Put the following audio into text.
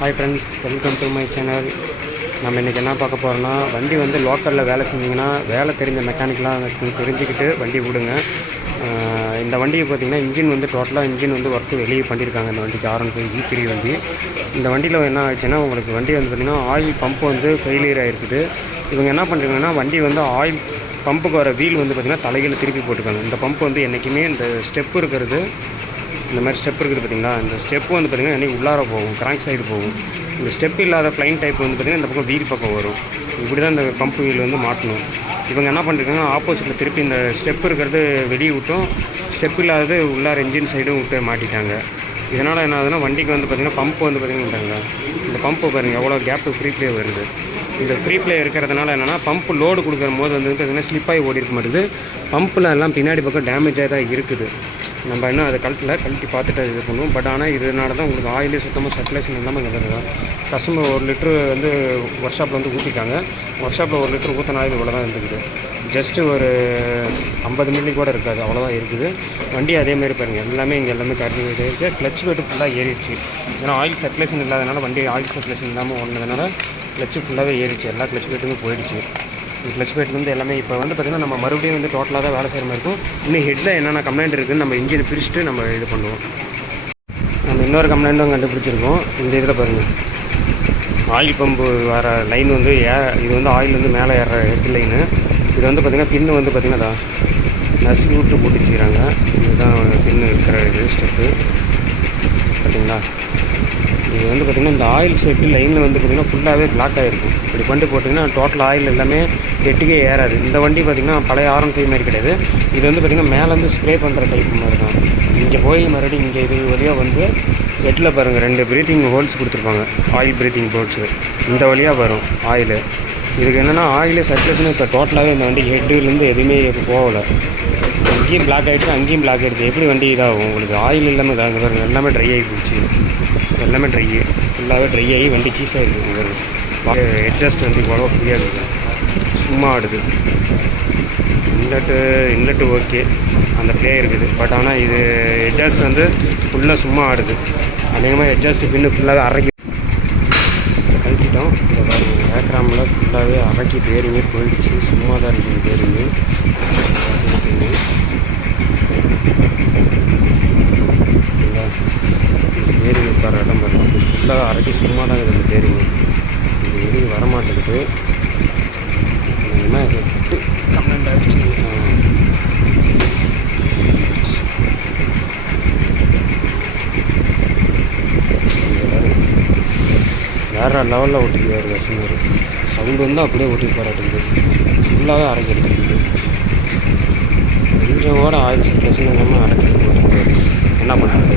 Hi friends, welcome to my channel. நம்ம இன்றைக்கி என்ன பார்க்க போகிறோன்னா, வண்டி வந்து லோக்கலில் வேலை செஞ்சிங்கன்னா வேலை தெரிஞ்ச மெக்கானிக்கெலாம் தெரிஞ்சுக்கிட்டு வண்டி விடுங்க. இந்த வண்டியை பார்த்திங்கன்னா இன்ஜின் வந்து டோட்டலாக இன்ஜின் வந்து ஒர்க்கு வெளியே பண்ணியிருக்காங்க. இந்த வண்டிக்கு R15 G3 வண்டி. இந்த வண்டியில் என்ன ஆச்சுன்னா, உங்களுக்கு வண்டி வந்து பார்த்திங்கன்னா ஆயில் பம்ப் வந்து ஃபெயிலியர் ஆகிருக்குது. இவங்க என்ன பண்ணுறாங்கன்னா, வண்டி வந்து ஆயில் பம்புக்கு வர வீல் வந்து பார்த்திங்கன்னா தலையில் திருப்பி போட்டுருக்காங்க. இந்த பம்ப் வந்து என்றைக்குமே இந்த ஸ்டெப்பு இருக்கிறது, இந்த மாதிரி ஸ்டெப் இருக்குது பார்த்திங்களா, இந்த ஸ்டெப்பு வந்து பார்த்திங்கன்னா என்றைக்கு உள்ளார போகும், கிராங்க் சைடு போகும். இந்த ஸ்டெப் இல்லாத ப்ளைன் டைப் வந்து பார்த்திங்கன்னா இந்த பக்கம் வீல் பக்கம் வரும். இப்படி தான் இந்த பம்ப் வீல் வந்து மாட்டணும். இவங்க என்ன பண்ணிருக்காங்க, ஆப்போசிட்டில் திருப்பி இந்த ஸ்டெப் இருக்கிறது வெளியே விட்டும், ஸ்டெப் இல்லாதது உள்ளார இன்ஜின் சைடும் விட்டு மாட்டிட்டாங்க. இதனால் என்ன ஆகுதுன்னா, வண்டிக்கு வந்து பார்த்திங்கன்னா பம்ப் வந்து பார்த்திங்கன்னா இந்த பம்பு பாருங்கள் எவ்வளோ கேப்பு ஃப்ரீ ப்ளே வருது. இந்த ஃப்ரீ ப்ளே இருக்கிறதுனால என்னென்னா, பம்ப் லோடு கொடுக்குற போது வந்து பார்த்திங்கன்னா ஸ்லிப்பாகி ஓடி இருக்க மாட்டேது. பம்பில் எல்லாம் பின்னாடி பக்கம் டேமேஜாக தான் இருக்குது. நம்ம இன்னும் அதை கழட்டி பார்த்துட்டு இது பண்ணுவோம். பட் ஆனால் இதனால தான் உங்களுக்கு ஆயிலே சுத்தமாக சர்க்குலேஷன் இல்லாமல் கிடக்குது. கஸ்டமர் 1 லிட்ரு வந்து ஒர்க் ஷாப்பில் வந்து ஊற்றிட்டாங்க. ஒர்க் ஷாப்பில் 1 லிட்ரு ஊற்றினா இது இவ்வளோ தான் இருந்துக்குது. ஜஸ்ட்டு ஒரு 50 மில்லி கூட இருக்காது, அவ்வளோதான் இருக்குது. வண்டி அதேமாரி பாருங்கள், எல்லாமே கரெக்டாக இருக்குது. கிளச் வெயிட்டு ஃபுல்லாக ஏறிடுச்சு. ஏன்னா ஆயில் சர்க்குலேஷன் இல்லாதனால, வண்டி ஆயில் சர்க்குலேஷன் இல்லாமல் ஓடுனதுனால கிளச்சு ஃபுல்லாகவே ஏறிடுச்சு. எல்லா கிளச் வெயிட்டுமே போயிடுச்சு. கிளச் வெயிட் வந்து எல்லாமே இப்போ வந்து பார்த்திங்கன்னா நம்ம மறுபடியும் வந்து டோட்டலாக தான் வேலை செய்கிற மாதிரி இருக்கும். இன்னும் ஹெட்டில் என்னென்ன கம்ப்ளைண்ட் இருக்குதுன்னு நம்ம இன்ஜினை பிரிச்சுட்டு நம்ம இது பண்ணுவோம். நம்ம இன்னொரு கம்ப்ளைண்ட்டும் கண்டுபிடிச்சிருக்கோம். இந்த இதில் பாருங்கள், ஆயில் பம்பு வர லைன் வந்து இது வந்து ஆயில் வந்து மேலே ஏற ஹெட் லைனு. இது வந்து பார்த்திங்கன்னா பின்னு வந்து பார்த்திங்கன்னா நசுக்கி விட்டு போட்டு வச்சுக்கிறாங்க. இதுதான் பின்னு இருக்கிற இது ஸ்டெப்பு பார்த்திங்களா. இது வந்து பார்த்திங்கன்னா இந்த ஆயில் செட்டு லைனில் வந்து பார்த்திங்கன்னா ஃபுல்லாகவே பிளாக் ஆகிருக்கும். இப்படி பண்ணிட்டு போட்டிங்கன்னா டோட்டல் ஆயில் எல்லாமே ஹெட்டுக்கே ஏறாது. இந்த வண்டி பார்த்திங்கன்னா பழைய R15 மாதிரி கிடையாது. இது வந்து பார்த்திங்கன்னா மேலேருந்து ஸ்ப்ரே பண்ணுற டைப் மாதிரி தான். இங்கே போய் மறுபடியும் இங்கே இது வழியாக வந்து ஹெட்டில் பாருங்கள் 2 ப்ரீத்திங் ஹோல்ஸ் கொடுத்துருப்பாங்க, ஆயில் ப்ரீத்திங் ஹோல்ஸு. இந்த வழியாக வரும் ஆயிலு. இதுக்கு என்னென்னா ஆயிலே சர்க்குலேஷன் இப்போ டோட்டலாகவே இந்த வண்டி ஹெட்டுலேருந்து எதுவுமே போகலை. இங்கேயும் பிளாக் ஆகிடுச்சு, அங்கேயும் பிளாக் ஆகிடுச்சு. எப்படி வண்டி இதாகும் உங்களுக்கு? ஆயில் இல்லாமல் இதாங்க பாருங்கள், எல்லாமே ட்ரை ஆகி போச்சு. எல்லாமே ஃபுல்லாகவே ட்ரை ஆகி வண்டி சீஸாக இருக்குது. எட்ஜஸ்ட் வந்து இவ்வளோ ஃப்ரீயாக இருக்குது, சும்மா ஆடுது. இன்லெட்டு ஓகே, அந்த ப்ளே இருக்குது. பட் ஆனால் இது எட்ஜஸ்ட் வந்து ஃபுல்லாக சும்மா ஆடுது. அதிகமாக எட்ஜஸ்ட் பின்னு ஃபுல்லாகவே கழிச்சிட்டோம். இந்த பாருங்கள், ஏக்ராமில் ஃபுல்லாகவே அரைக்கி பேரிங்கே போயிடுச்சு. சும்மா தான் இருக்குது பேரிங்க. பேரிங் உட்கார இடம் பாருங்கள், ஃபுல்லாக அரைக்கி சும்மா தான் இருக்குது பேரிங்க. இது வெளியே வரமாட்டேங்குது. கம்ப்ளைண்ட் ஆகிடுச்சு. வேறு லெவலில் ஓட்டிக்கு வருது கஸ்டமர். சவுண்டு வந்து அப்படியே ஓட்டிக்கு போராட்டுக்குது. ஃபுல்லாகவே அரைக்கி எடுத்துருக்குது. கொஞ்சம் கூட ஆயில் சர்க்குலேஷன் இல்லாமல் அரைக்கி போட்டுருக்கு. என்ன பண்ணுறது?